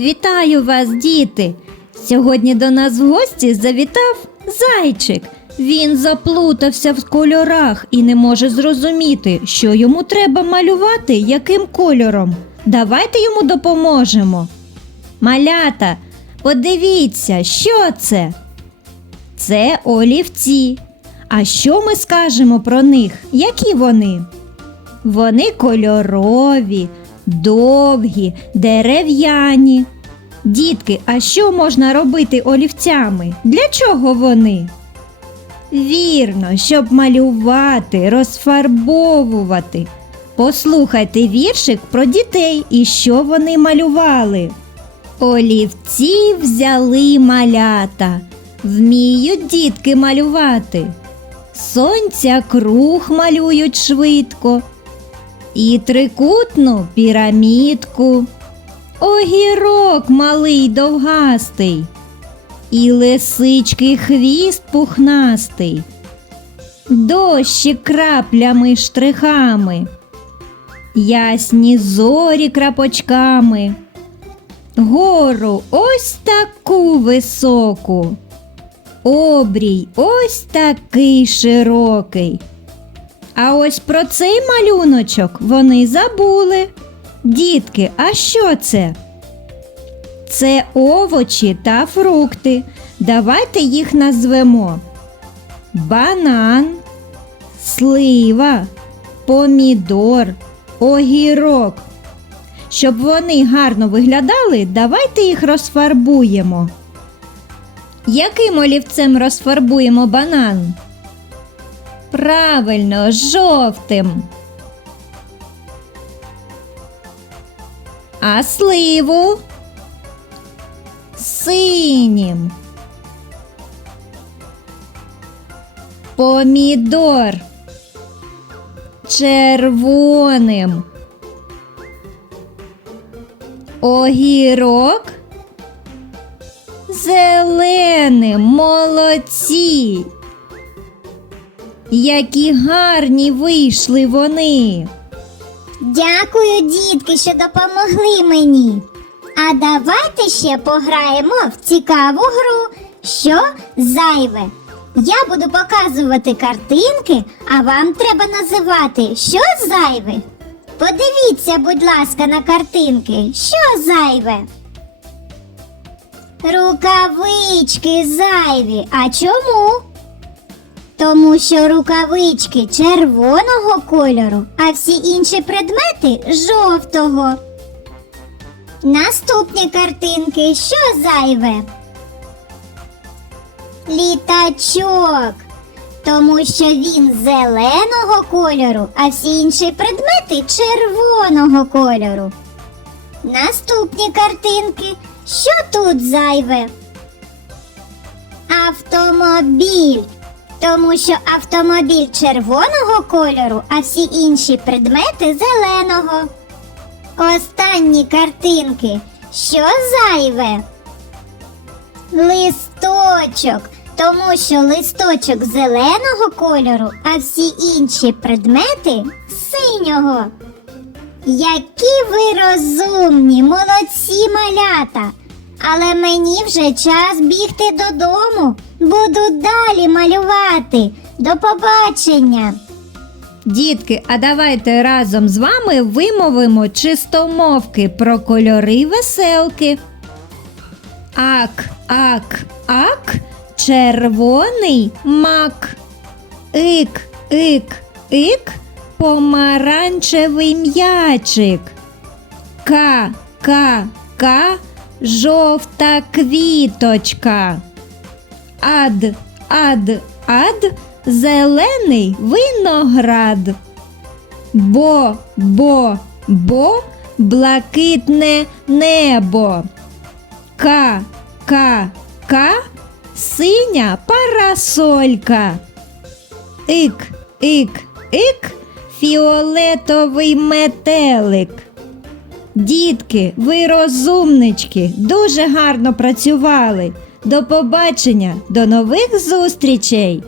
Вітаю вас, діти! Сьогодні до нас в гості завітав зайчик. Він заплутався в кольорах і не може зрозуміти, що йому треба малювати, яким кольором. Давайте йому допоможемо. Малята, подивіться, що це? Це олівці. А що ми скажемо про них? Які вони? Вони кольорові, довгі, дерев'яні. Дітки, а що можна робити олівцями? Для чого вони? Вірно, щоб малювати, розфарбовувати. Послухайте віршик про дітей і що вони малювали. Олівці взяли малята, вміють дітки малювати. Сонця круг малюють швидко, і трикутну пірамідку, огірок малий довгастий, і лисички хвіст пухнастий, дощик краплями штрихами, ясні зорі крапочками, гору ось таку високу. Обрій ось такий широкий. А ось про цей малюночок вони забули. Дітки, а що це? Це овочі та фрукти. Давайте їх назвемо: банан, слива, помідор, огірок. Щоб вони гарно виглядали, давайте їх розфарбуємо. Яким олівцем розфарбуємо банан? Правильно, жовтим. А сливу синім. Помідор червоним. Огірок зеленим, молодці. Які гарні вийшли вони. Дякую, дітки, що допомогли мені. А давайте ще пограємо в цікаву гру. Що зайве? Я буду показувати картинки, а вам треба називати, що зайве. Подивіться, будь ласка, на картинки, що зайве. Рукавички зайві. А чому? Тому що рукавички червоного кольору, а всі інші предмети жовтого. Наступні картинки що зайве? Літачок. Тому що він зеленого кольору, а всі інші предмети червоного кольору. Наступні картинки. Що тут зайве? Автомобіль. Тому що автомобіль червоного кольору, а всі інші предмети зеленого. Останні картинки. Що зайве? Листочок. Тому що листочок зеленого кольору, а всі інші предмети синього. Які ви розумні, молодці малята. Але мені вже час бігти додому. Буду далі малювати. До побачення. Дітки, а давайте разом з вами вимовимо чистомовки про кольори веселки. Ак, ак, ак, червоний мак. Ик, ик, ик, помаранчевий м'ячик. Ка, ка, ка, жовта квіточка. Ад, ад, ад, зелений виноград. Бо, бо, бо, блакитне небо. Ка, ка, ка, синя парасолька. Ик, ик, ик, фіолетовий метелик. Дітки, ви розумнички, дуже гарно працювали. До побачення, до нових зустрічей!